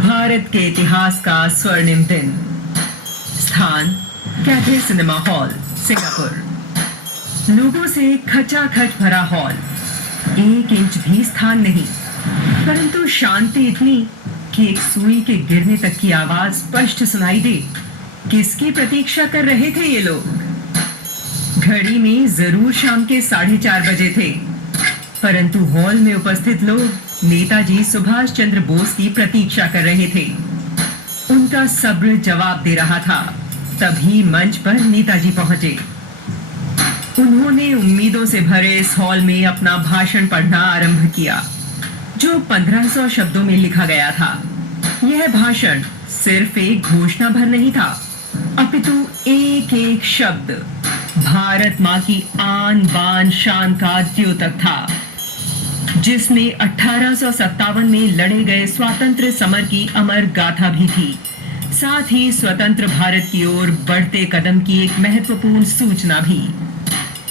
भारत के इतिहास का स्वर्णिम दिन। स्थान कैथे सिनेमा हॉल, सिंगापुर। लोगों से खचाखच भरा हॉल, 1 इंच भी स्थान नहीं, परंतु शांति इतनी कि एक सुई के गिरने तक की आवाज स्पष्ट सुनाई दे। किसकी प्रतीक्षा कर रहे थे ये लोग? घड़ी में जरूर शाम के 4:30 बजे थे, परंतु हॉल में उपस्थित लोग नेताजी सुभाष चंद्र बोस की प्रतीक्षा कर रहे थे। उनका सब्र जवाब दे रहा था। तभी मंच पर नेताजी पहुंचे। उन्होंने उम्मीदों से भरे इस हॉल में अपना भाषण पढ़ना आरंभ किया, जो 1500 शब्दों में लिखा गया था। यह भाषण सिर्फ एक घोषणा भर नहीं था, अपितु एक एक शब्द भारत मां की आन बान शान का द्योतक था, जिसमें 1857 में लड़े गए स्वातंत्र्य समर की अमर गाथा भी थी। साथ ही स्वतंत्र भारत की ओर बढ़ते कदम की एक महत्वपूर्ण सूचना भी।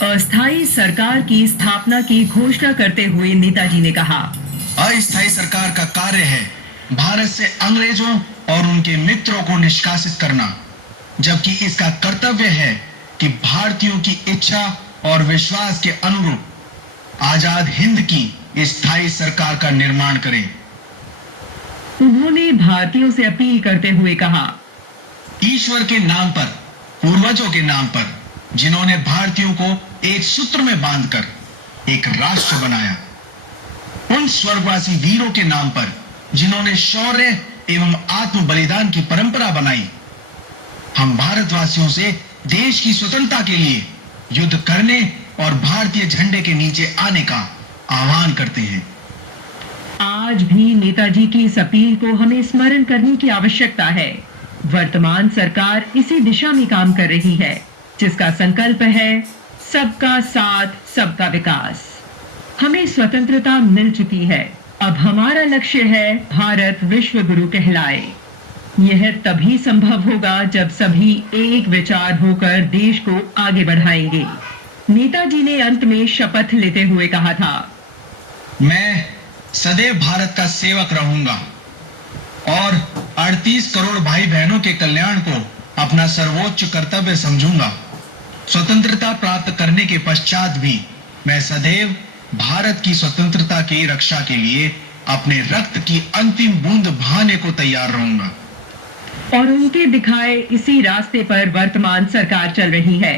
अस्थायी सरकार की स्थापना की घोषणा करते हुए नेताजी ने कहा, अस्थायी सरकार का कार्य है भारत से अंग्रेजों और उनके मित्रों को निष्कासित करना, जबकि इसका कर्तव्य है कि भारतीयों की इच्छा और विश्वास के अनुरूप आजाद हिंद की स्थायी सरकार का निर्माण करें। उन्होंने भारतीयों से अपील करते हुए कहा, ईश्वर के नाम पर, पूर्वजों के नाम पर, जिन्होंने भारतीयों को एक सूत्र में बांधकर एक राष्ट्र बनाया, उन स्वर्गवासी वीरों के नाम पर, जिन्होंने शौर्य एवं आत्म बलिदान की परंपरा बनाई, हम भारतवासियों से देश की स्वतंत्रता के लिए युद्ध करने और भारतीय झंडे के नीचे आने का आह्वान करते हैं। आज भी नेताजी की इस अपील को हमें स्मरण करने की आवश्यकता है। वर्तमान सरकार इसी दिशा में काम कर रही है, जिसका संकल्प है सबका साथ, सबका विकास। हमें स्वतंत्रता मिल चुकी है, अब हमारा लक्ष्य है भारत विश्व गुरु कहलाए। यह तभी संभव होगा जब सभी एक विचार होकर देश को आगे बढ़ाएंगे। नेताजी ने अंत में शपथ लेते हुए कहा था, मैं सदैव भारत का सेवक रहूंगा और 38 करोड़ भाई बहनों के कल्याण को अपना सर्वोच्च कर्तव्य समझूंगा। स्वतंत्रता प्राप्त करने के पश्चात भी मैं सदैव भारत की स्वतंत्रता की रक्षा के लिए अपने रक्त की अंतिम बूंद बहाने को तैयार रहूंगा। और उनके दिखाए इसी रास्ते पर वर्तमान सरकार चल रही है।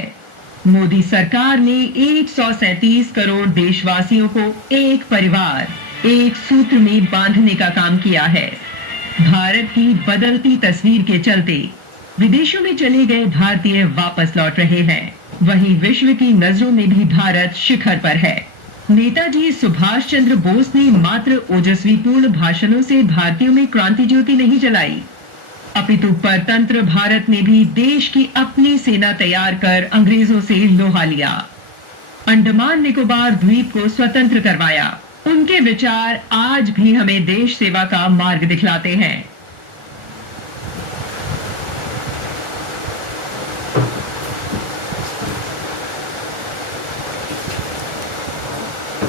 मोदी सरकार ने 137 करोड़ देशवासियों को एक परिवार, एक सूत्र में बांधने का काम किया है। भारत की बदलती तस्वीर के चलते विदेशों में चले गए भारतीय वापस लौट रहे हैं, वहीं विश्व की नजरों में भी भारत शिखर पर है। नेताजी सुभाष चंद्र बोस ने मात्र ओजस्वीपूर्ण भाषणों से भारतीयों में क्रांति ज्योति नहीं जलाई, अपितु परतंत्र भारत ने भी देश की अपनी सेना तैयार कर अंग्रेजों से लोहा लिया, अंडमान निकोबार द्वीप को स्वतंत्र करवाया। उनके विचार आज भी हमें देश सेवा का मार्ग दिखलाते हैं।